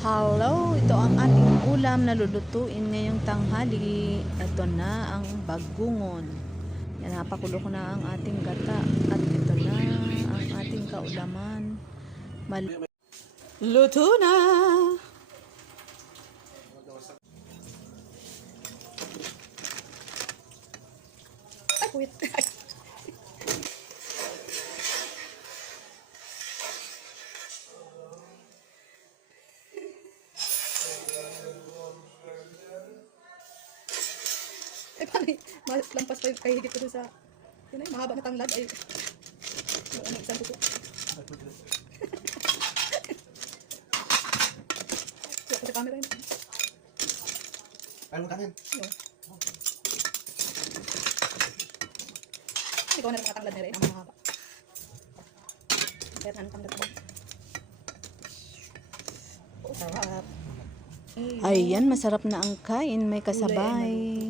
Hello, ito ang ating ulam na lulutuin ngayong tanghali. Ito na ang bagungon. Yan, napakulo ko na ang ating gata. At ito na ang ating kaulaman. Mal- Luto na! Ay, puwit. Ay. Ay, paano eh? Ma- lampas pa yung kahigit ko dun sa... Yun ay, mahaba na tanglad. Ay, yung ano, isang puso. Sa, sa camera yun. Ano kanin? Yun. Ikaw na rin tanglad na rin. Ang mahaba. Kaya na tanglad ko. Oh, sarap. Ayan, masarap na ang kain. May kasabay.